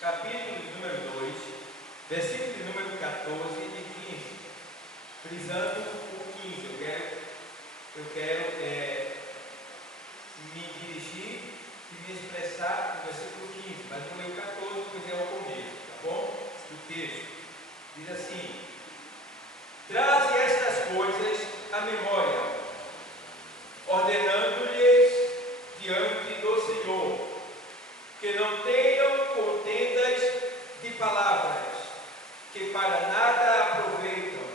capítulo de número 2, versículo de número 14 e 15. Frisando o 15, eu quero me dirigir e me expressar no versículo 15, mas vou ler o 14, porque é o começo, tá bom? Do texto. Diz assim: traze estas coisas à memória, ordenando-lhes diante do Senhor, que não tenham contendas de palavras, que para nada aproveitam,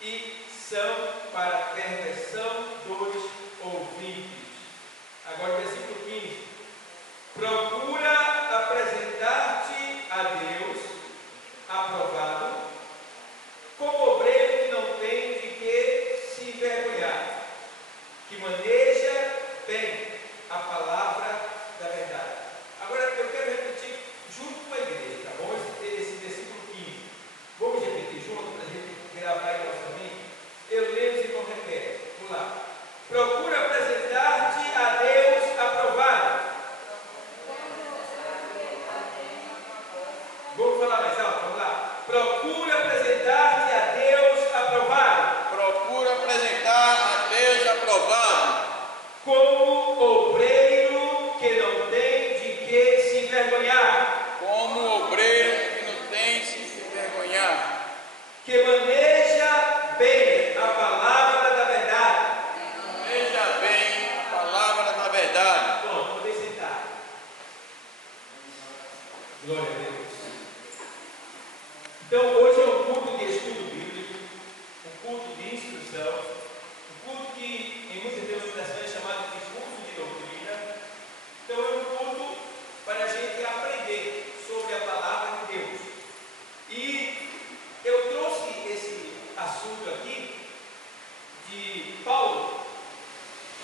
e são para perversão dos ouvintes. Agora, versículo 15: procura apresentar-te a Deus aprovado, como obreiro que não tem de que se envergonhar, que maneja bem a palavra da verdade. Agora eu quero repetir junto com a igreja, tá bom? Esse versículo 15. Vamos repetir junto para a gente gravar em nossa mente? Eu leio e não repete. Vamos lá. Procura apresentar-te a Deus aprovado. Vamos falar mais alto? Vamos lá. Procura apresentar-te a Deus aprovado. Procura apresentar a Deus aprovado. Como obreiro que não tem de que se envergonhar. Como obreiro que não tem de se envergonhar. Que maneja bem a palavra da verdade. Maneja bem a palavra da verdade. Pronto, podem sentar. Glória a Deus. Então, hoje é um culto de estudo bíblico, um culto de instrução, um culto que em muitas denominações é chamado de culto de doutrina. Então, é um culto para a gente aprender sobre a palavra de Deus. E eu trouxe esse assunto aqui de Paulo,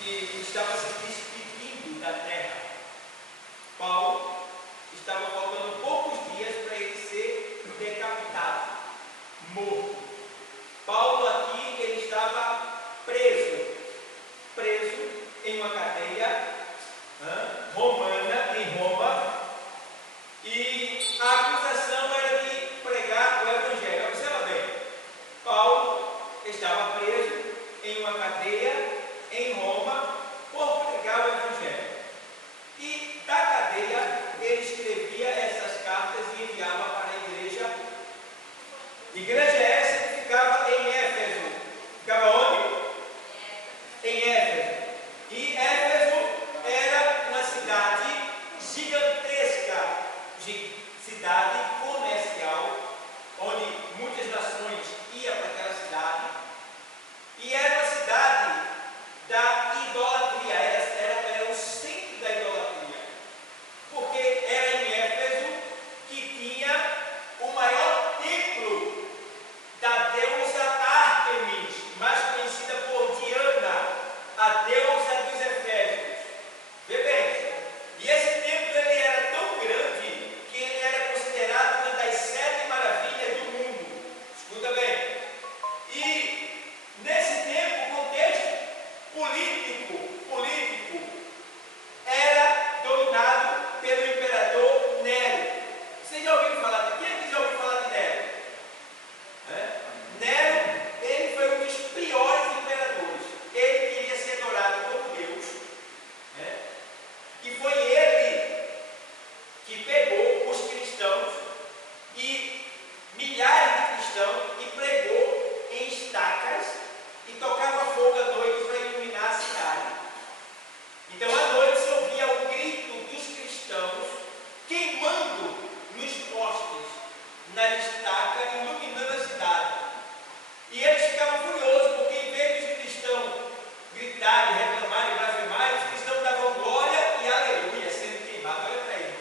que estava se despedindo da terra. Paulo estava faltando poucos dias para ele ser decapitado, morto. Paulo aqui, ele estava preso em uma cadeia romana, em Roma, e a acusação era de pregar o evangelho. Observa bem, Paulo estava preso em uma cadeia em Roma por pregar o evangelho. E da cadeia ele escrevia essas cartas e enviava para a igreja. Igreja essa que ficava em Éfeso. Ficava onde? Em Éfeso. E Éfeso era uma cidade gigantesca, cidade comercial, onde muitas nações iam para aquela cidade. E era uma cidade da idolatria, era o centro da idolatria, porque era em Éfeso que tinha o maior templo da deusa Ártemis, mais conhecida por Diana, a deusa dos Efésios. Vê bem, e esse templo ele era tão grande que ele era considerado uma das 7 maravilhas do mundo. Escuta bem. E nesse tempo, o contexto político era dominado pelo imperador Nero. Vocês já ouviram falar de quem? Já ouviu falar de Nero? Nero, ele foi um dos piores imperadores. Ele queria ser adorado como Deus. E foi ele que pegou os cristãos e milhares de cristãos e pregou em estacas e tocava fogo à noite para iluminar a cidade. Então à noite se ouvia o grito dos cristãos queimando nos postes, na estaca, iluminando a cidade. E eles ficavam furiosos porque em vez dos cristãos gritarem, reclamarem, blasfemarem, os cristãos davam glória e aleluia sendo queimados. Olha para ele.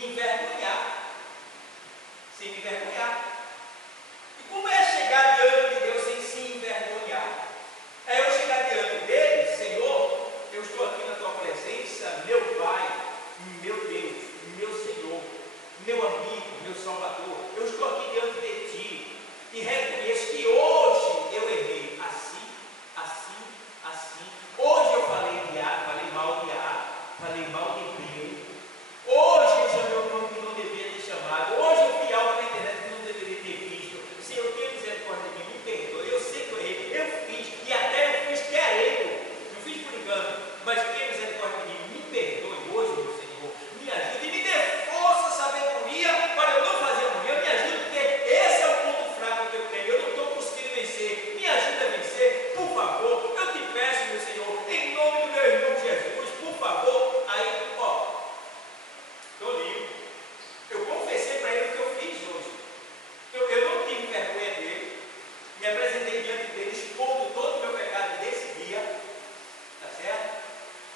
me envergonhar. Sem me envergonhar. E como é chegar diante de Deus sem se envergonhar? É eu chegar diante dele, Senhor, eu estou aqui na tua presença, meu Pai, meu Deus, meu Senhor, meu amigo, meu Salvador. Eu estou aqui diante de ti e reconheço que hoje eu errei assim, assim, assim. Hoje eu falei de A, falei mal de A, falei mal de B. Hoje eu chamei o nome que não devia ter chamado. Hoje eu vi algo na internet que não deveria ter visto. Senhor, tenha misericórdia de mim, me perdoe. Eu sei que eu errei, eu fiz, e até eu fiz querendo. Não fiz por engano, mas tenha misericórdia de mim, me perdoe hoje, meu Senhor. Me ajude e me dê força, sabedoria para eu não fazer amanhã. Me ajude, porque esse é o ponto fraco que eu tenho. Eu não estou conseguindo vencer. Me ajuda a vencer, por favor. Eu te peço, meu Senhor, em nome do meu irmão Jesus, por favor. Aí, ó, estou livre. Eu confessei para ele o que eu fiz hoje. Eu não tive vergonha dele. Me apresentei diante dele, expondo todo o meu pecado desse dia. Tá certo?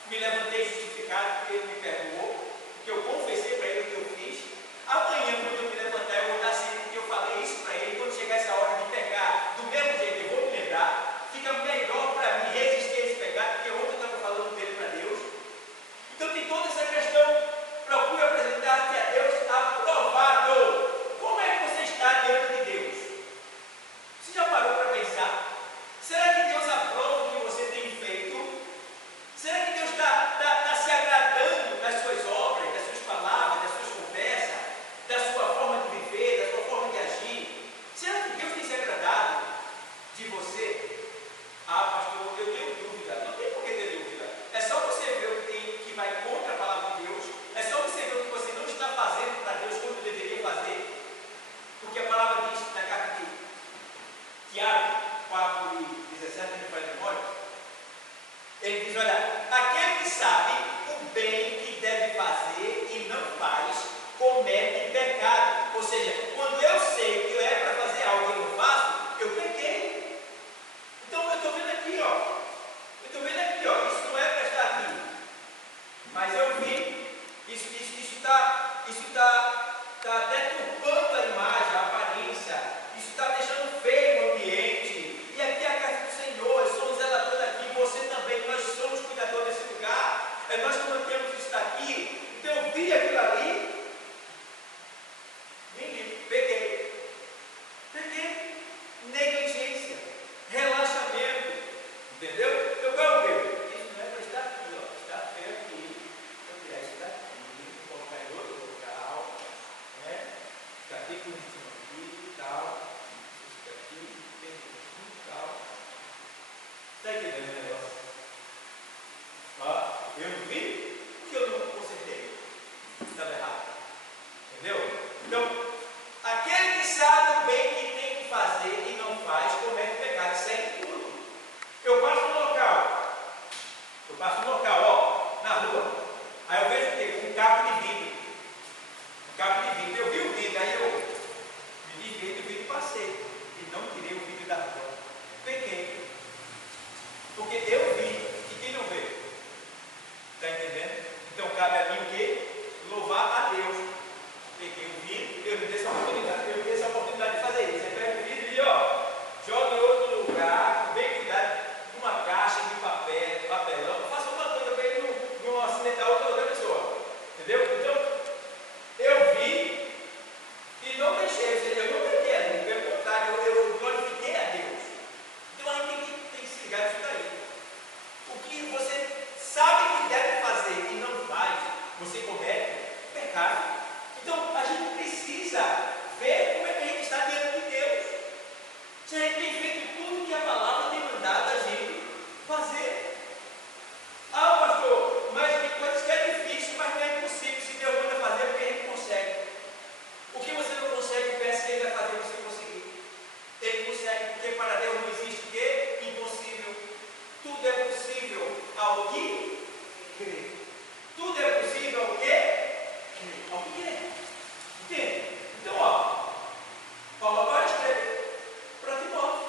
Me levantei justificado porque ele me perdoou. Porque eu confessei para ele o que eu fiz. Amanhã, quando eu me levantar, eu vou dar sempre que eu falei isso para ele. Quando chegar essa hora de pecar, do mesmo jeito, eu vou me lembrar. Fica melhor para mim resistir a esse pecado, porque ontem eu estava falando dele para Deus. Então tem toda essa questão. Procure apresentar-se a Deus aprovado. Como é que você está diante de Deus? Você já parou para pensar? Será que Deus aprova o que você tem feito? Será que Deus está se agradando das suas obras, das suas palavras, das suas conversas, da sua forma de viver, da sua forma de agir? Será que Deus tem se agradado de você? Ah, pastor, eu tenho dúvida. Não tem por que ter dúvida. É só você ver o que vai contra a palavra de Deus. É só você ver o que você não está fazendo para Deus quando deveria fazer. Porque a palavra diz na carta de Tiago 4:17, ele faz memória. Ele diz, olha, aquele que sabe o bem que deve fazer e não faz, comete pecado. Ou seja, quando eu sei que é para fazer algo e não faço, eu pequei. Então eu estou vendo aqui, ó. Isso não é para estar aqui. Mas eu vi, isso está deturpando a imagem, a aparência. Isso está deixando feio o ambiente. E aqui é a casa do Senhor, eu sou o zelador daqui, você também, nós somos cuidadores desse lugar. É nós que mantemos isso daqui. Então eu vi aquilo ali. Peguei. Negligência, relaxamento, entendeu? Eu quero ver. Isso não é para estar aqui, ó. Está feio aqui. Eu tirar isso daqui, colocar em outro local, né? Ficar aqui bonitinho aqui e tal. Isso aqui, tem bonitinho e tal. Está entendendo o negócio? Ó, eu não vi porque eu não consertei. Estava errado. Entendeu? Então, aquele que sabe o bem que tem que fazer e não faz, comete pecado. Isso é em tudo. Eu passo no local, ó, na rua. Aí eu vejo o quê? Um caco de vidro. Eu vi o vidro, aí eu me desviei do vidro e passei. E não tirei o vidro da rua. Peguei. Porque eu vi e quem não vê? Está entendendo? Então cabe a mim o quê? Louvar a Deus. Peguei o vidro, eu me dei essa oportunidade de fazer isso. Aí pega o vidro e ó, joga em outro lugar, com bem cuidado, numa caixa de papelão, faça alguma coisa para ele não acidentar outra pessoa. Entendeu? Então, eu vi e não deixei, ou seja, eu não peguei a Deus, pelo contrário, eu glorifiquei a Deus. Então a gente tem que se ligar nisso daí. O que você sabe que deve fazer e não faz, você comete pecado. Então, a gente precisa ver como é que a gente está diante de Deus. Se a gente tem feito tudo que a palavra tem mandado a gente fazer. Ah, pastor, mas tem coisas que é difícil, mas não é impossível. Se Deus manda fazer, porque a gente consegue. O que você não consegue, peça que Ele vai fazer você conseguir. Ele consegue, porque para Deus não existe o quê? Impossível. Tudo é possível ao que crê. Tudo é possível ao quê? Ao que crê. Entende? Então, ó, Paulo agora escreve para Timóteo.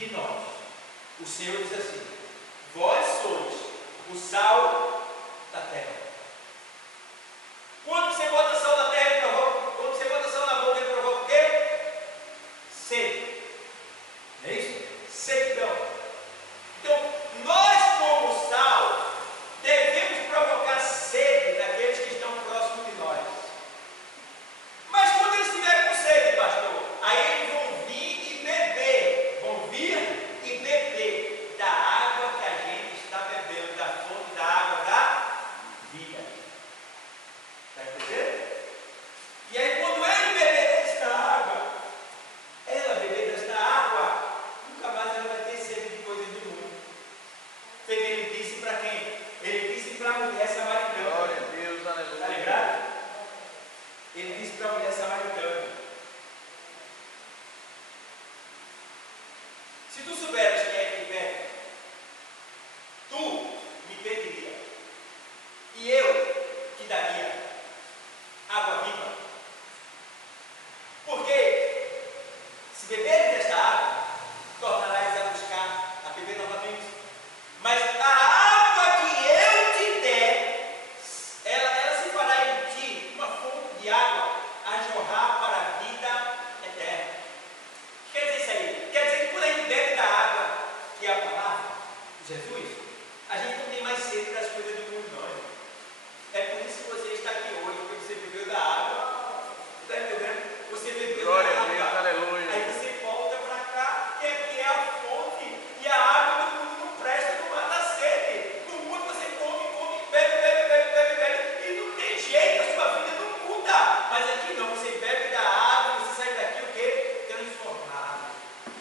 que nós, o Senhor diz assim: vós sois o sal da terra. Quando você bota sal na terra, ele provoca. Quando você bota sal na boca, ele provoca o quê? Sede. Não é isso? Sequidão. Então, nós como sal, devemos provocar sede daqueles que estão próximos de nós. Mas quando eles estiverem com sede, pastor, aí eles vão vir e beber. Vão vir e beber da água que a gente está bebendo, da fonte da água da vida. Está entendendo? E aí quando ele beber desta água, ela beber desta água, nunca mais ela vai ter sede de coisas do mundo. Ele disse para quem? Ele disse para a mulher samaritana. Glória a Deus, aleluia. Está lembrado? Ele disse para a mulher samaritana: se tu souberes quem é que bebe, tu me pediria, e eu te daria água viva. Porque se beberes desta água, tornarás a buscar, a beber novamente. Mas a água que eu te der, ela se fará em ti uma fonte de água a jorrar para a vida eterna. O que quer dizer isso aí? Quer dizer que quando a gente bebe da água, que é a palavra de Jesus, a gente não tem mais sede das coisas do mundo, não. Irmão. É por isso que você está aqui hoje, porque você bebeu da água. Está entendendo? Você bebeu Glória da a Deus, água. aleluia. Aí você volta para cá, que é a fonte, e a água do mundo não presta, não mata a sede. No mundo você come, bebe, e não tem jeito, a sua vida não muda. Mas aqui não, você bebe da água, você sai daqui o quê? Transformado,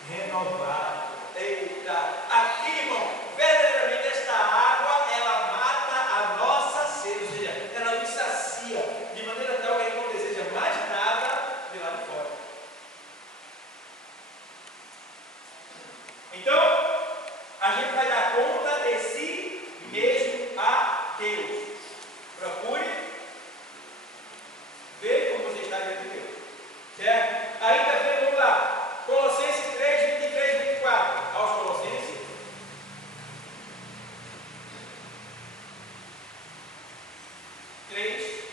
renovado. Eita, aqui, irmão, verdadeiramente esta água, ela mata a nossa sede, ou seja, ela nos sacia, de maneira tal que a gente não deseja mais nada de lá de fora. Então, a gente vai dar conta de si mesmo a Deus. Procure ver como você está diante de Deus. Certo? Ainda bem, vamos lá. Colossenses 3, 23, 24. Aos Colossenses. Três,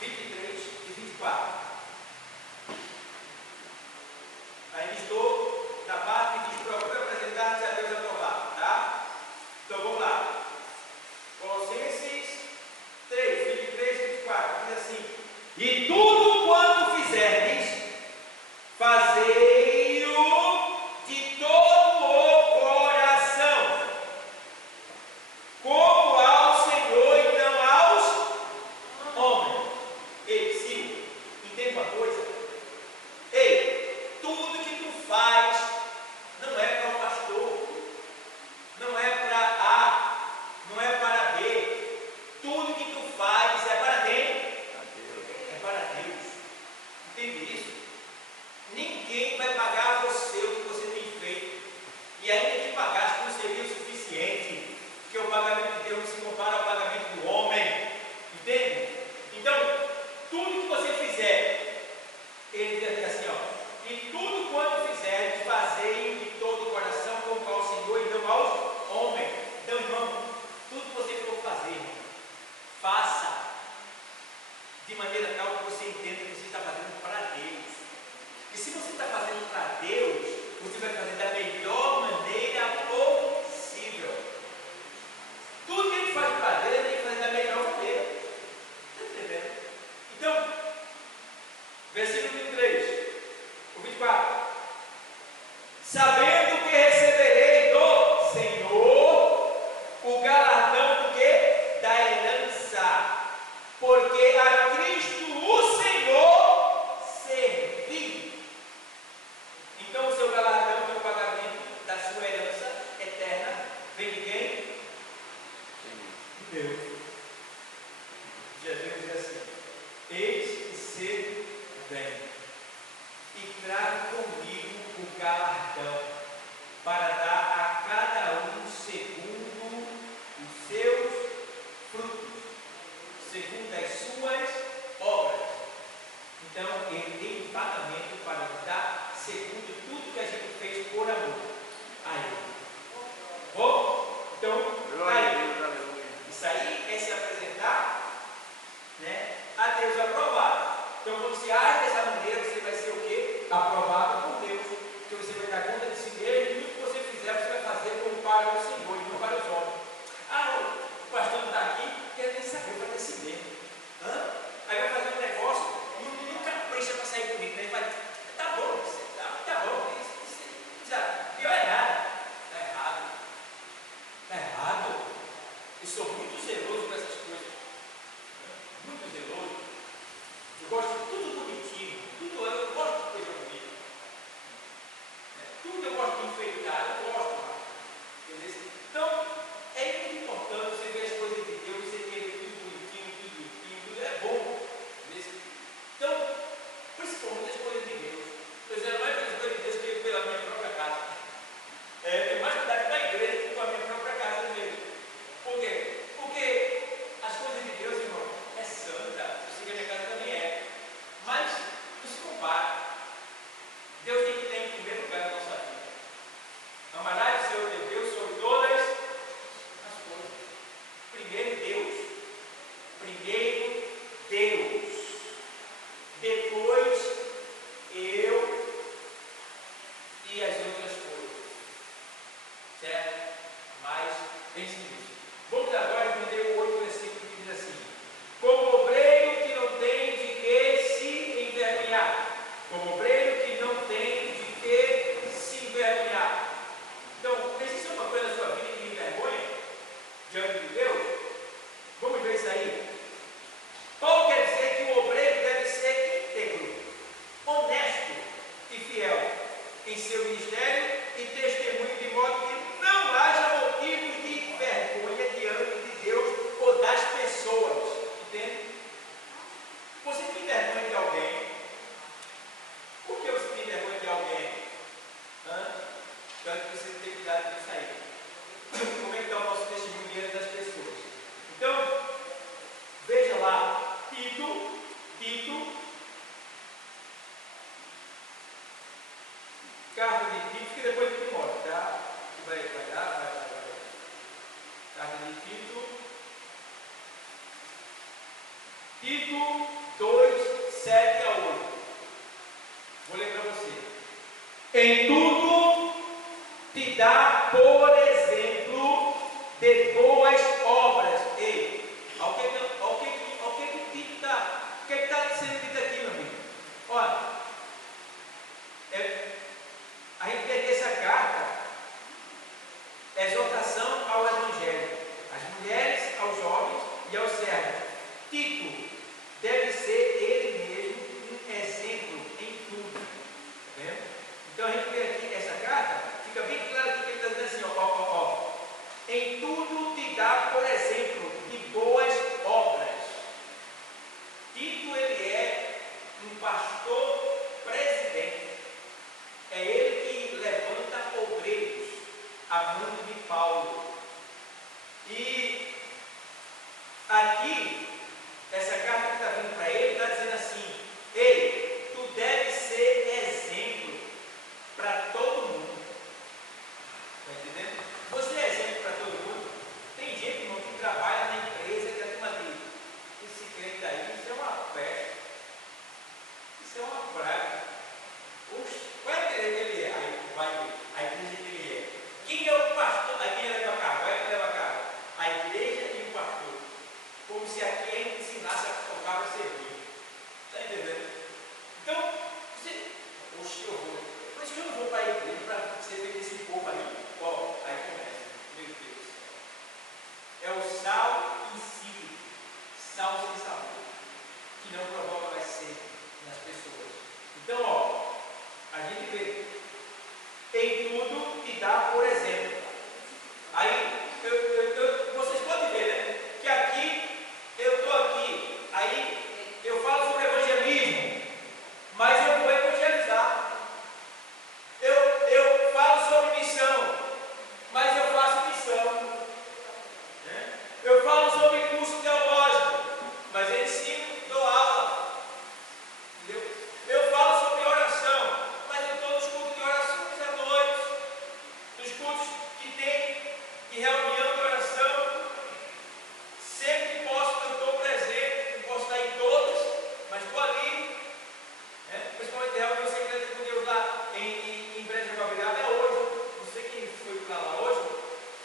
23 e 24. Ainda estou na parte que diz: procura apresentar-te a Deus aprovado, tá? Então vamos lá. Colossenses 3, 23 e 24. Diz assim: e tudo quanto fizerdes, fazei-o de todo o coração, como ao Senhor e não aos homens. Ei, sim, entenda uma coisa. Ei, tudo que tu faz não é para o pastor, não é para A, não é para B. Tudo que tu faz é para quem? É para Deus. Entende isso? Ninguém vai pagar você o que você tem feito. E ainda que pagasse, não seria o suficiente, porque o pagamento de Deus não se compara ao pagamento do homem. Entende? Então, tudo que você fizer, ele diz assim, ó: e tudo quanto fizer, fazei de todo o coração, como ao Senhor e não aos homens. Então, irmão, tudo que você for fazer, irmão, faça de maneira tal que você entenda que você está fazendo para Deus. E se você está fazendo para Deus, você vai fazer da melhor maneira possível. Tudo que a gente faz para Deus, tem que fazer da melhor maneira. Está entendendo? Então, versículo 23, o 24. Sabendo que receberei do Senhor o galardão do quê? Da herança. Porque a Cristo o Senhor servi. Então o seu galardão, o seu pagamento da sua herança eterna, vem de quem? De Deus. Jesus diz assim: eis que cedo vem e trago comigo o galardão, para dar a cada um segundo os seus frutos, segundo as suas obras. Então, ele tem pagamento para nos dar segundo tudo que a gente em seu ministério e testemunhe de modo que não haja motivos de vergonha diante de Deus ou das pessoas. Entende? Você tem vergonha de alguém? Por que você tem vergonha de alguém? Então você tem que ter cuidado com isso aí. Como é que está o nosso testemunho diante das pessoas? Então, veja lá, Tito, carta de Tito, que depois de Timóteo, tá? Vai dar. Carta de Tito 2, 7 a 8. Vou ler para você. Em tudo te dá, por exemplo, de boas obras. Ei, ao que Tito está? O que está sendo dito aqui, meu amigo? Olha, a gente tem aqui essa carta, exortação ao Evangelho, às mulheres, aos jovens e aos servos. Tito deve ser ele mesmo um exemplo em tudo. Tá vendo? Então a gente vê aqui essa carta, fica bem claro aqui que ele está dizendo assim, ó. Em tudo te dá, por exemplo, de boas obras. Tito, ele é um pastor presidente. É ele que levanta obreiros a mando de Paulo. E aqui, essa carta que está vindo para ele, está dizendo assim: ei, tu deve ser exemplo para todo mundo. Está entendendo? Você é exemplo para todo mundo. Tem gente, irmão, que trabalha na empresa, que é turma de esse crente aí, isso é uma festa. Isso é uma praga. Oxe, qual é a igreja que ele é? Aí vai ver. A igreja que ele é. Quem é o pastor? Aí quem leva a carro? Qual é que leva a carro? A igreja e o pastor. Como se aqui a gente ensinasse a tocar para servir. Está entendendo? Então, você. Oxe, eu vou. Por isso que eu não vou para a igreja para você ver esse povo aí. Ó, aí começa. Meu Deus. É o sal insípido. Sal sem sabor. Que não provoca mais sede nas pessoas. Então, ó, a gente vê. Em tudo te dá, por exemplo. Aí, vocês podem ver, né? Que aqui, eu estou aqui, aí eu falo sobre evangelismo, mas eu vou evangelizar. Eu falo sobre missão, mas eu faço missão. Né? Eu falo sobre curso teológico, mas eu ensino, dou aula. Entendeu? Eu falo sobre oração, mas eu estou nos cultos de orações à noite, nos cultos que tem de reunião de oração. Sempre que posso, eu estou presente, não posso estar em todas, mas estou ali, né? Principalmente a reunião secreta com Deus lá em Brejo de Guabiraba é hoje. Não sei quem foi para lá hoje,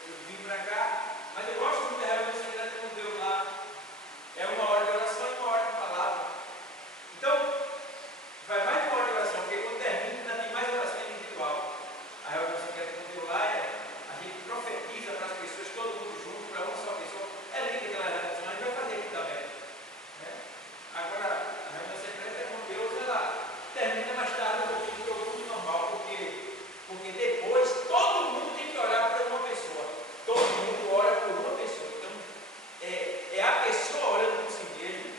eu vim para cá, mas eu gosto muito da reunião secreta com Deus lá. É uma hora de oração e uma hora de palavra. Então, vai mais de uma hora de oração, porque quando termina ainda tem mais oração individual. A reunião secreta com Deus lá a gente profetiza para as pessoas, todo mundo junto, para uma só pessoa. É linda aquela reunião, a gente vai fazer aqui também. Né? Agora, a reunião secreta com Deus, ela termina mais tarde um pouquinho do que o culto normal, porque depois todo mundo tem que orar por uma pessoa. Todo mundo ora por uma pessoa. Então, é a pessoa orando por si mesmo,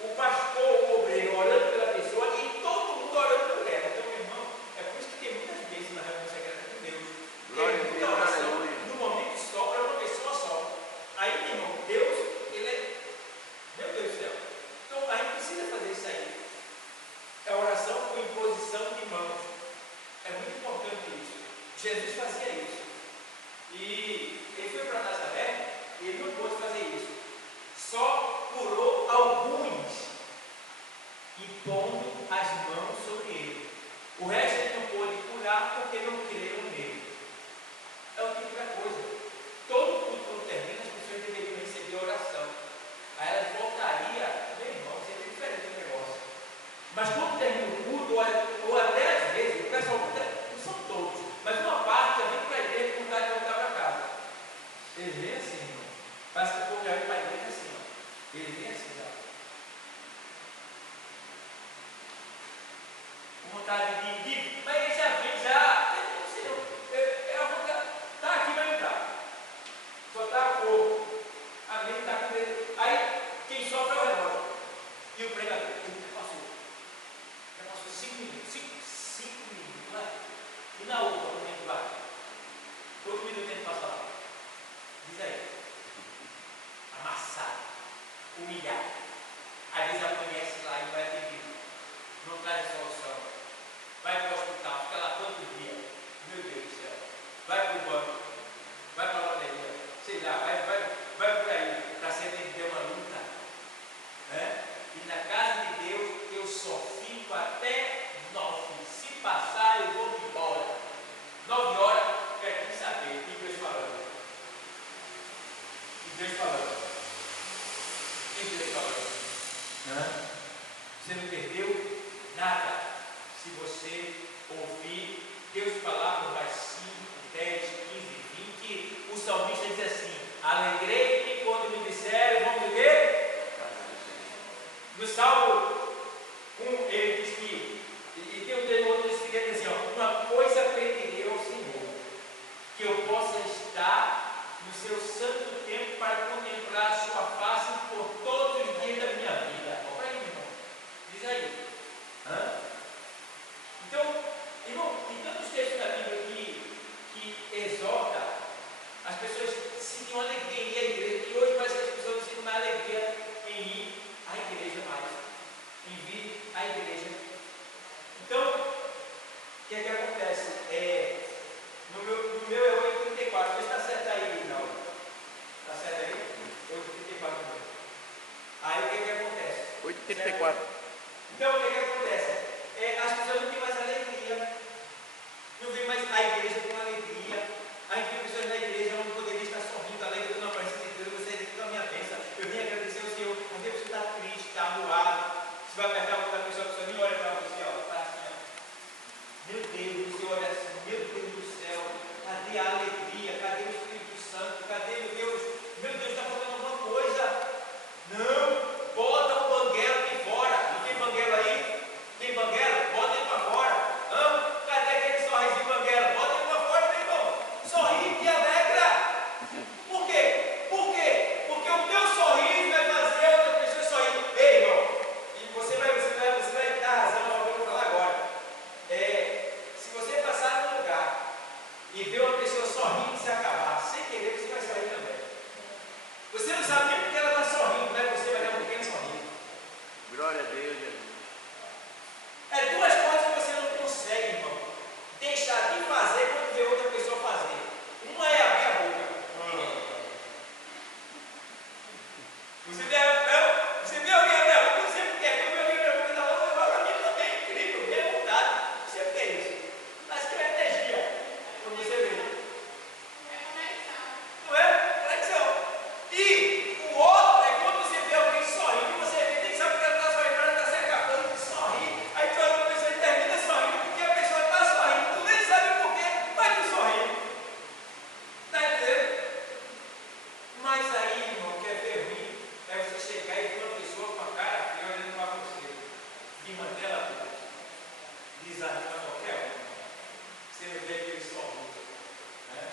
o pastor, o obreiro orando pela pessoa e todo mundo orando por ela. Então, meu irmão, é por isso que tem muitas vezes na reunião secreta com Deus. Tem muita oração no momento só para uma pessoa só. Aí, meu irmão, Deus, ele é. Meu Deus do céu. Então, a gente precisa fazer isso aí. É oração com imposição de mãos. É muito importante isso. Jesus fazia isso. E ele foi para Nazaré e ele não pôde fazer isso. Só curou alguns, impondo as mãos sobre ele. O resto ele não pôde curar porque não creram nele. É o tipo da coisa. Todo culto quando termina, as pessoas deveriam receber oração. Aí elas voltariam, meu irmão, seria diferente o negócio. Mas quando termina o culto, ou até às vezes, o pessoal não são todos, mas uma parte já vem para a igreja com vontade de voltar para casa. Eles vêm assim, irmão. Parece que o povo já vem para a igreja assim, ó. Eles vêm assim, já. Com vontade de mas ele já vem já. vai para o banco, vai para a loteria, sei lá, vai por aí, para sempre ter uma luta. Né? E na casa de Deus eu só fico até 9. Se passar, eu vou embora. 9 horas, quero nem saber. E Deus falando. E Deus falando. E Deus falando. Né? Você não perdeu nada se você ouvir Deus falar por mais 5, 10, 15, 20. O salmista diz assim: alegrei-me quando me disseram, vamos ver? No Salmo 1, ele diz que, e tem um termo outro que diz assim: ó, uma coisa pedirei ao Senhor, que eu possa estar no seu santo templo para contemplar a sua face por todos os dias da minha vida. Olha aí, irmão, diz aí. Então, irmão, tem tantos textos da Bíblia que exorta as pessoas sentem uma alegria em ir à igreja, e hoje parece que as pessoas não sentem uma alegria em ir à igreja mais, em vir à igreja. Então, o que é que acontece? No meu é 8,34, mas está certo aí, não? Está certo aí? 8,34 mesmo. Aí o que é que acontece? 8,34. Então, o que é que acontece? As pessoas não têm mais alegria, não vêm mais à igreja com alegria. A gente vê pessoas na igreja onde poderia estar sorrindo, alegre, dando a presença de Deus. Você diz: a minha bênção, eu vim agradecer ao Senhor. Às vezes você está triste, está amuado, você vai apertar a mão da pessoa, a pessoa nem olha para você, ó, está assim, ó. Meu Deus, você olha assim: meu Deus do céu, cadê a alegria? Cadê o Espírito Santo? Cadê, meu Deus? Meu Deus, está faltando alguma coisa. Não, bota o banguelo aqui fora. Não tem banguelo aí? Tem banguelo? Bota ele para fora. Cadê aquele sorrisinho banguelo? Bota ele para fora, meu irmão. Sorri e alegra. Por quê? Por quê? Porque o teu sorriso vai fazer outra pessoa sorrir. Ei, irmão, e você vai dar razão ao que eu vou falar agora. Se você passar num lugar e ver uma pessoa sorrindo e se acabar, sem querer, você vai sorrir também. Você não sabe nem porque ela está sorrindo, né? Você vai dar um pequeno sorriso. Glória a Deus, Jesus. É duas coisas que você não consegue, irmão, deixar de fazer quando vê outra pessoa fazer. Uma é abrir a boca. Você vê alguém abrir a boca, você sempre quer. Quando vê alguém abrir a boca, está lá, vai para mim também, incrível, bem vontade. Você sempre quer isso. Mas que é energia, quando você vê. Não é? Conexão. E o outro é quando você vê alguém sorrindo, você vê, nem sabe que ela está sorrindo, ela está se acabando de sorrir. Aí tu olha para a pessoa e termina sorrindo, porque a pessoa está sorrindo, tu nem sabe por quê, mas tu sorri. Está entendendo? Mas aí, irmão, quer ver ruim? É você chegar e ver uma pessoa com a cara feia olhando para você, de mantela tudo, desanima qualquer um. Você não vê aquele sorriso, né?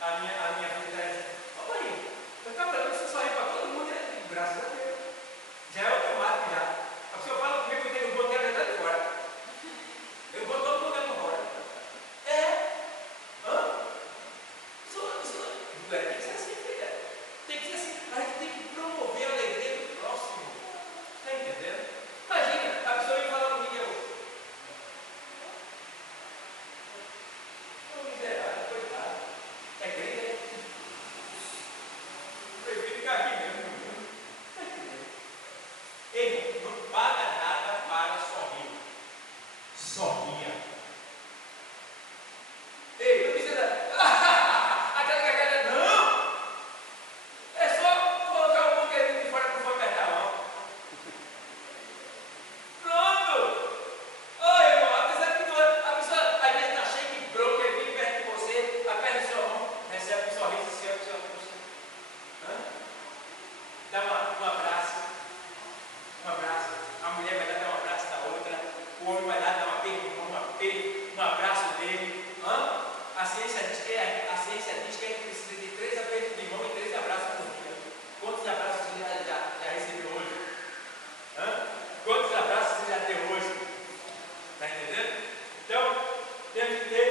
A minha filha está dizendo: ô mãe, eu estava falando que você sorri para todo mundo, né? Graças a Deus. Já é automático já. A pessoa fala comigo, eu tenho um bloqueio até de fora. Eu vou todo mundo para fora. Tem que ser assim, filha. Tem que ser assim. A gente tem que promover a alegria do próximo. Está entendendo? Imagina, a pessoa vem falar comigo e eu: ô miserável, coitado. É crente, né? Prefiro ficar aqui mesmo. Está entendendo? Ei, não paga nada para sorrir. Sorria. Ei, não precisa. Aquela gargalhada, não! É só colocar o bunkerzinho de fora para não for apertar a mão. Pronto! Oi, irmão, apesar que a pessoa às vezes está cheia de bronca, vem perto de você, aperta a sua mão, recebe um sorriso e a pessoa puxa. Dá um abraço. Um abraço. A mulher vai dar um abraço da outra, o homem vai dar um aperto, um abraço dele. A ciência diz que a gente precisa de 3 apertos de mão e 3 abraços por dia. Quantos abraços você já recebeu hoje? Quantos abraços você já deu hoje? Está entendendo? Então, temos que ter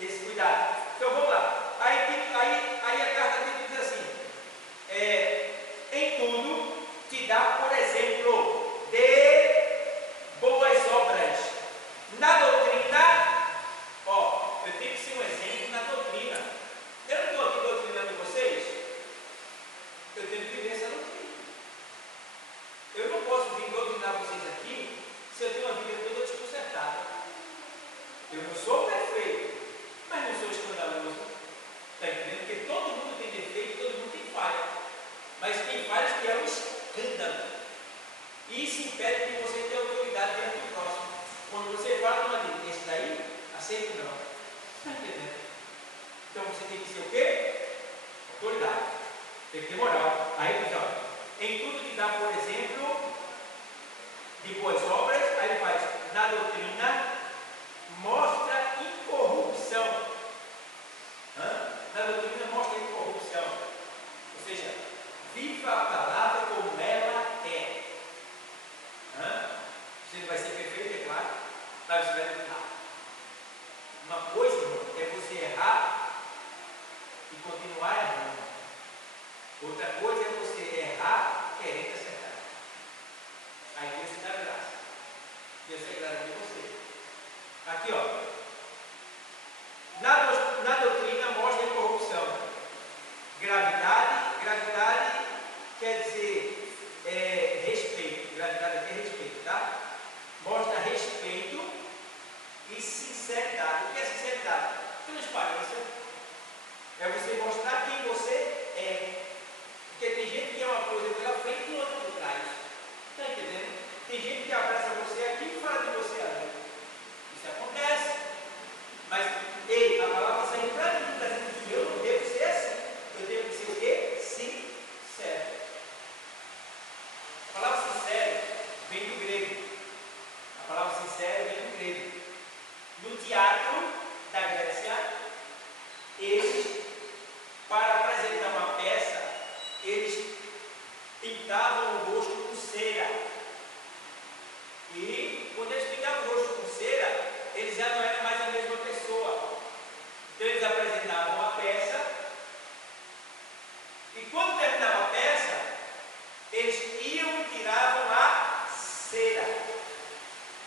esse cuidado. Então vamos lá. Aí a carta diz assim: em tudo te dá, por exemplo, de boas obras, na doutrina Eu não sou perfeito, mas não sou escandaloso. Está entendendo? Porque todo mundo tem defeito, todo mundo tem falha. Mas tem falhas que é um escândalo. E isso impede que você tenha autoridade diante do próximo. Quando você fala de uma dele, esse daí, aceito não. Está entendendo? Então você tem que ser o quê? Autoridade. Tem que ter moral. Aí, então, em tudo que dá, por exemplo, de boas obras, aí ele faz, na doutrina, mostra incorrupção. Na doutrina mostra incorrupção. Ou seja, viva a palavra como ela é. Você não vai ser perfeito, é claro, mas você vai errar. Uma coisa, irmão, é você errar e continuar errando. Outra coisa é você errar querendo acertar. Aí Deus te dá graça. Deus se agrada de você. Aqui, ó. Na doutrina mostra a incorrupção. Gravidade quer dizer respeito. Gravidade aqui é respeito, tá? Mostra respeito e sinceridade. O que é sinceridade? Transparência. É você mostrar quem você é. Porque tem gente que é uma coisa pela frente e outra por trás. Está entendendo? Tem gente que abraça você aqui e fala de você ali. Isso acontece. Mas, ei, a palavra saiu para mim, está dizendo que eu não devo ser assim. Eu devo ser o quê? Sincero. A palavra sincero vem do grego. A palavra sincero vem do grego. No teatro da Grécia, eles, para apresentar uma peça, eles pintavam o rosto com cera. E quando eles pintavam o rosto com cera, eles já não eram mais a mesma pessoa. Então eles apresentavam a peça. E quando terminava a peça, eles iam e tiravam a cera.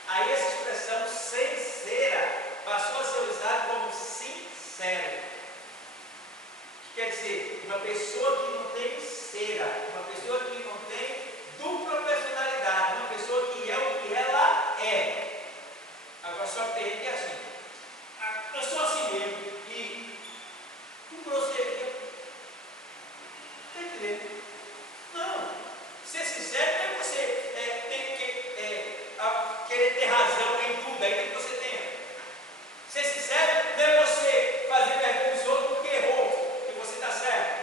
Aí essa expressão sem cera passou a ser usada como sincero. Quer dizer, uma pessoa que não tem cera, uma pessoa que não tem dupla personalidade, uma pessoa que é o que ela é. Agora só tem gente que é assim. Eu sou assim mesmo. E um grosseiro. Está entendendo? Não. Ser sincero não é você tem que querer ter razão em tudo aí que você tenha. Ser sincero não é você fazer vergonha dos outros porque errou, que você está certo.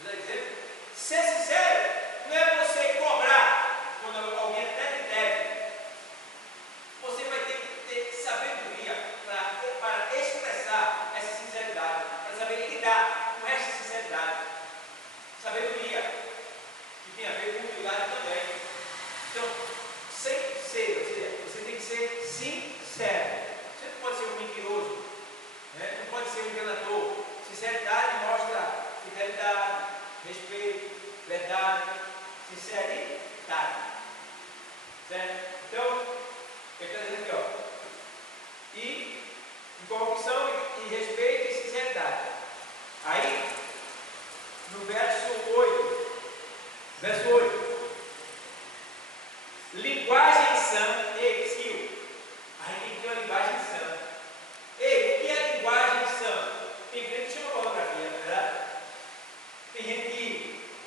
Está dizendo? Ser sincero não é você cobrar quando alguém até lhe deve. Você vai ter que ter sabedoria para expressar essa sinceridade, para saber lidar com essa sinceridade. Sabedoria, que tem a ver com humildade também. Então, sem ser, ou seja, você tem que ser sincero. Você não pode ser um mentiroso, né? Não pode ser um enganador. Sinceridade mostra fidelidade, respeito, verdade, sinceridade. Certo? Então, ele está dizendo aqui, ó. E incorrupção e respeito e sinceridade. Aí, no verso 8, linguagem sã e skill. Aí tem que ter uma linguagem sã. Ei, o que é linguagem sã? Tem gente que chama pornografia, não é verdade? Tem gente que,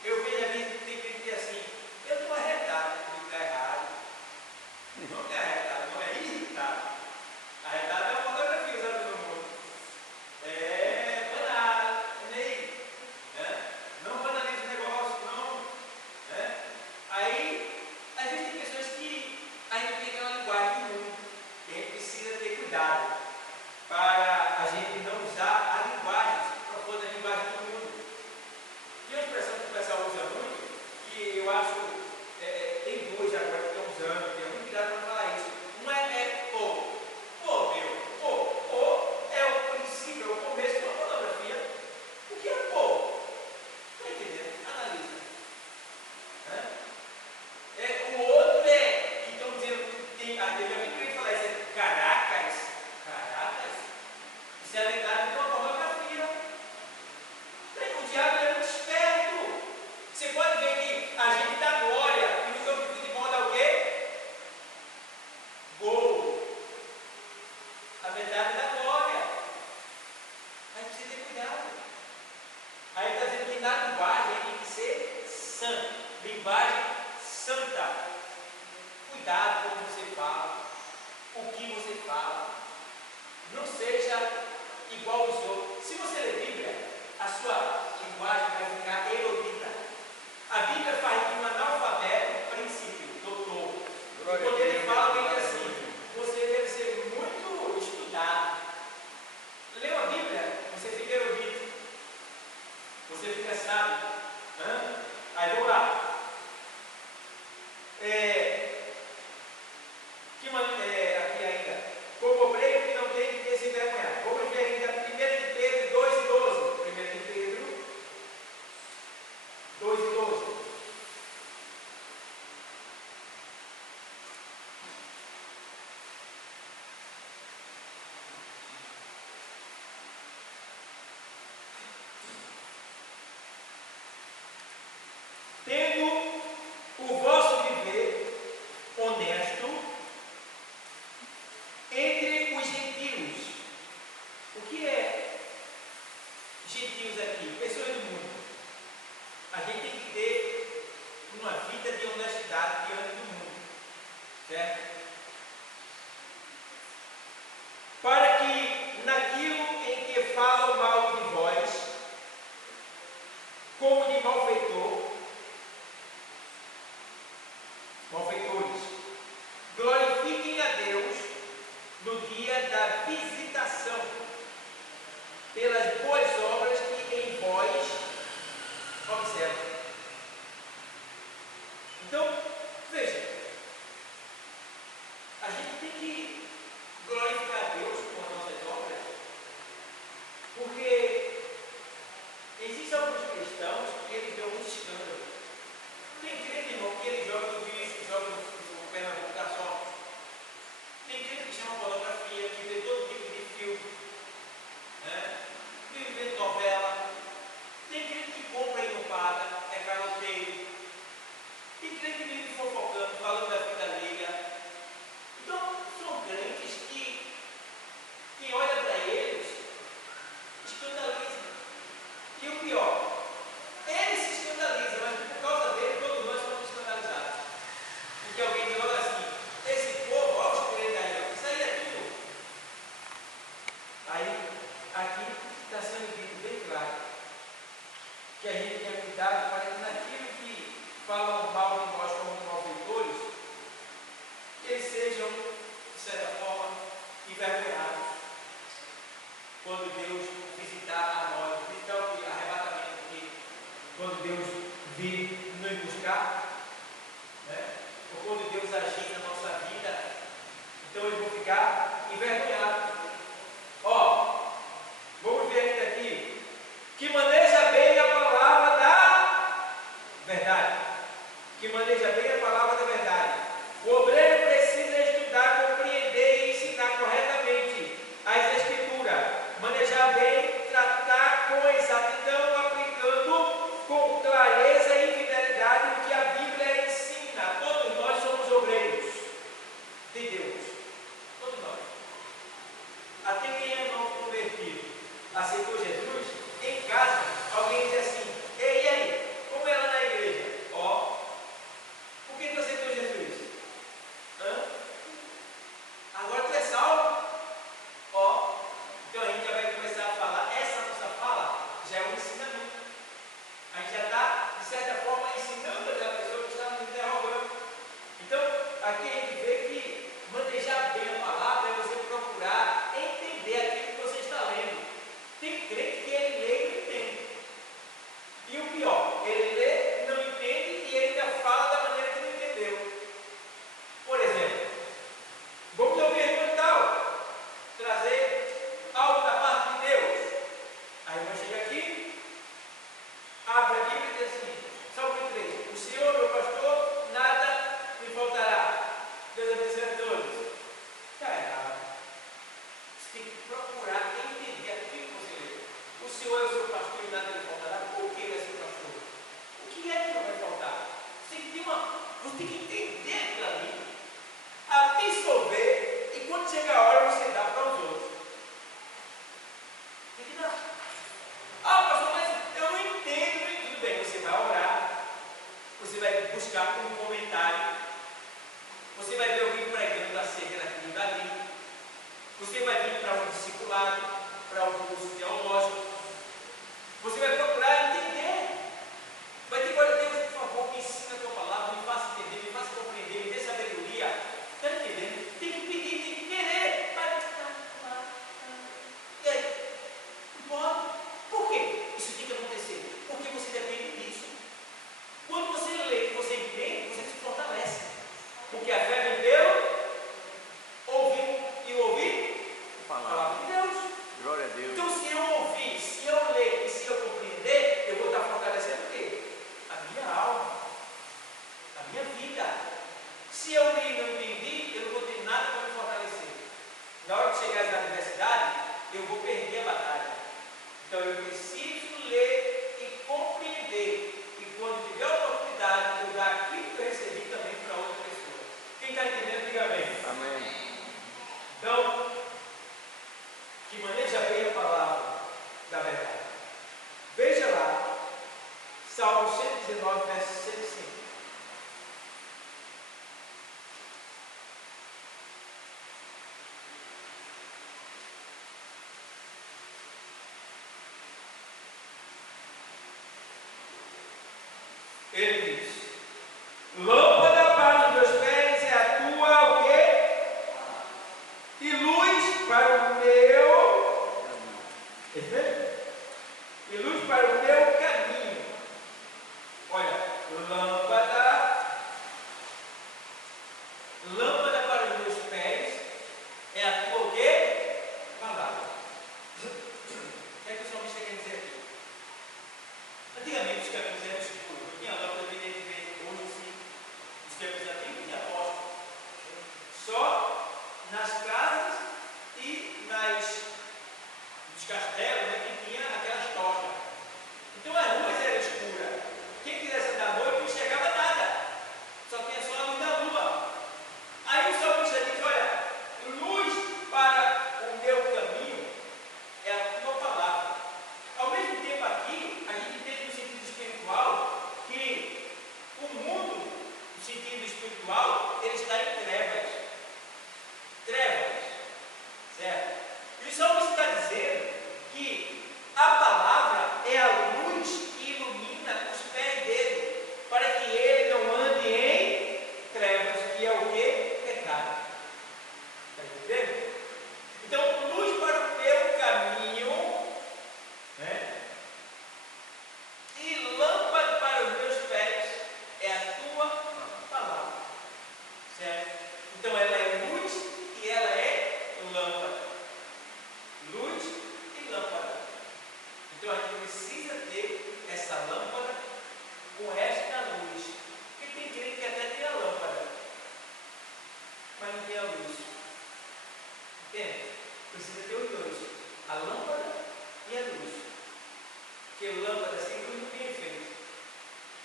eu vejo ali, tem gente que diz assim, eu estou arretado, ele está errado. Não é arretado, não é irritado. Arretado é uma pornografia, sabe, todo mundo? É banado, nem. Não entre os gentios. O que é gentios aqui? Pessoas do mundo. A gente tem que ter uma vida de honestidade diante do mundo, certo? Para que naquilo em que falam mal de vós, como de malfeitores, glorifiquem a Deus no dia da visitação, pelas boas obras que em vós observam. Então, veja, a gente tem que glorificar a Deus com as nossas obras, porque existem alguns cristãos que eles dão um escândalo. Tem crente, irmão, que eles jogam no disco, jogam no pé na computação. Tem crente que chama pornografia, que vê todo tipo de filme, né? Vive vendo novela. Tem crente que compra e não paga, é caloteiro. Tem crente que vive fofocando, falando da vida alheia. Então, são crentes que quem olha para eles escandaliza. E o pior, ele se escandaliza, mas por causa dele, todos nós somos escandalizados. Porque alguém diz logo assim: esse povo, olha os crentes aí, isso aí é tudo. Aí, aqui está sendo dito bem claro que a gente tem cuidado para que naquilo que falam mal de nós como malfeitores, eles sejam, de certa forma, envergonhados quando Deus visitar a nós, visitar o arrebatamento aqui, quando Deus vir nos buscar, né? Ou quando Deus agir na nossa vida, então eles vão ficar envergonhados. Ó, vamos ver ainda aqui, que maneja bem a palavra da verdade, que maneja bem a palavra da verdade. O obreiro precisa estudar, compreender e ensinar corretamente as Escrituras, manejar bem, tratar com exatidão, aplicando com clareza e fidelidade o que a Bíblia ensina. Todos nós somos obreiros de Deus, todos nós. Até quem é novo convertido, aceitou Jesus, em casa, alguém diz assim: ei, e aí, como é lá na igreja? Ó, por que tu aceitou Jesus? Hã? Agora tu é salvo? Ó, então a gente já vai começar a falar, essa nossa fala já é um ensinamento. A gente já está, de certa forma, ensinando aquela pessoa que está nos interrogando. Então, aqui a gente vê que manejar bem a palavra é você procurar entender aquilo que você está lendo. Tem crente que ele lê e não entende. E o pior, ele lê, não entende e ele ainda fala da maneira que não entendeu. Por exemplo, vamos ouvir a irmã tal, trazer algo da parte de Deus. A irmã chega aqui, abre a Bíblia e diz assim: Salmo 3, o Senhor, meu pastor, nada me faltará. Deus abençoe a todos. Está errado. Você tem que procurar entender aquilo que você lê. O Senhor é o seu pastor e nada lhe faltará. Por que ele é seu pastor? O que é que não vai faltar? Você tem que entender aquilo ali, absorver, e quando chega a hora você dá para os outros. Tem que dar. Ah, pastor, mas eu não entendo. Tudo bem, você vai orar, você vai buscar um comentário, você vai ver alguém pregando acerca daquilo dali, você vai vir para um discipulado, para um curso teológico, você vai procurar entender. Vai ter que olhar: Deus, por favor, me ensina a tua palavra, me faça entender, me faça compreender, me dê sabedoria. Está entendendo? Tem que pedir, tem que querer. E aí? Não pode. Por quê? Isso tem que acontecer. Porque você depende disso. Quando você lê, você entende, você se fortalece. Porque a fé vem pelo ouvir, e ouvir a palavra de Deus. Glória a Deus. Então, se eu ouvir, se eu ler e se eu compreender, eu vou estar fortalecendo o quê? A minha alma, a minha vida. Se eu li e não entendi, eu não vou ter nada para me fortalecer. Na hora que chegar na universidade, eu vou perder a batalha. Então, eu preciso ler e compreender. E quando tiver a oportunidade, eu dar aquilo que eu recebi também para outra pessoa. Quem está entendendo, diga amém. Amém. Então, para o meu. Esse mesmo? E luz para o meu caminho. Olha, lâmpada para os meus pés é a tua o quê? Palavra. O que é que o salmista quer dizer aqui? Antigamente os caminhos eram escuros, não tinha lâmpada de ver. Hoje sim, os caminhos antigos tinha posta. Só nas casas e nos castelos, né, que tinha aquelas tochas. Então as ruas eram escuras. Quem quisesse andar à noite não enxergava nada. Só tinha só a luz da lua. Aí o salmista diz, olha, luz para o meu caminho é a tua palavra. Ao mesmo tempo aqui, a gente entende no sentido espiritual que o mundo, no sentido espiritual, ele está em trevas. Trevas. Certo? E o salmista está dizendo que a palavra é a luz que ilumina os pés dele, para que ele não ande em trevas, que é o que? Pecado. Está entendendo? Então, luz para o teu caminho, né? E lâmpada para os meus pés é a tua palavra. Certo? Então, ela é luz e ela é lâmpada. Luz e lâmpada. Então a gente precisa ter essa lâmpada com esta luz. Porque tem crente que até tem a lâmpada, mas não tem a luz. Entende? Precisa ter os dois, a lâmpada e a luz. Porque lâmpada sem luz não tem efeito.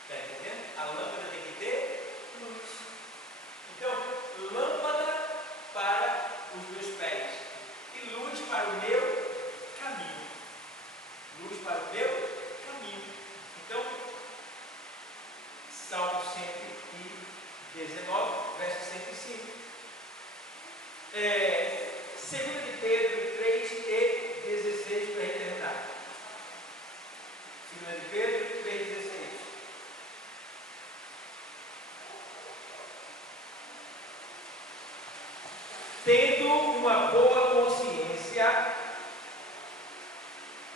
Está entendendo? A lâmpada tem que ter luz. Então, lâmpada para os meus pés e luz para o meu caminho. Luz para o meu caminho. Então, Salmo 119, verso 105. 2 de Pedro 3 e 16, para a gente terminar. 2 de Pedro 3, 16. Tendo uma boa consciência,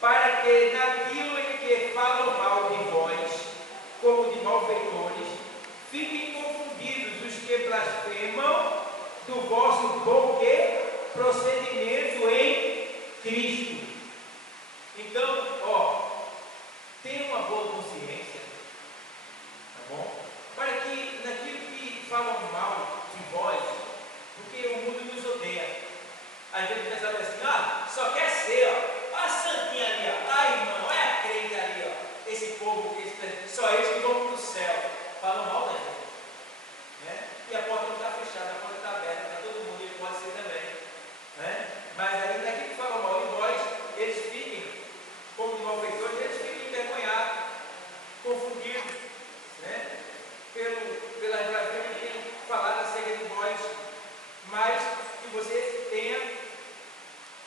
para que naquilo em que falam mal de vós, como de malfeitores, fiquem confundidos os que blasfemam do vosso bom procedimento em Cristo. Então, tenha uma boa consciência, tá bom? Para que naquilo que falam mal de vós, porque o mundo nos odeia. A gente pensava assim, só quer ser, a santinha ali, irmão, a crente ali, esse povo, só eles que vão para o céu. Falam mal da gente, né? E a porta não está fechada, a porta está aberta para todo mundo, ele pode ser também, né? Mas aí, naquilo que falam mal de vós, eles fiquem, como de malfeitores, eles fiquem envergonhados, confundidos, né? Pela blasfêmia que tem falado acerca de vós, mas que você tenha,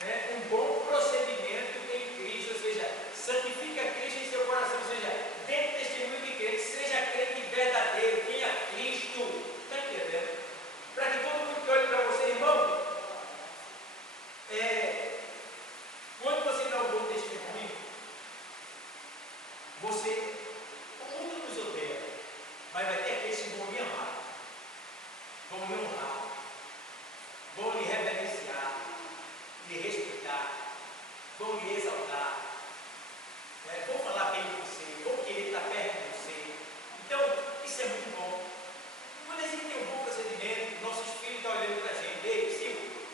né, um bom procedimento em Cristo, ou seja, santifica Cristo em seu coração, ou seja, dê testemunho de crente, seja crente verdadeiro, tenha Cristo, está entendendo? Para que todo mundo que olhe para você, irmão, quando você dá um bom testemunho, o mundo nos odeia, mas vai ter aqueles que vão lhe amar, vão lhe honrar, vão lhe reverenciar, lhe respeitar, vão lhe exaltar, vão falar bem de você, vão querer estar perto de você. Então, isso é muito bom. Quando a gente tem um bom procedimento, nossos filhos estão olhando para a gente,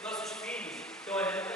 nossos filhos estão olhando para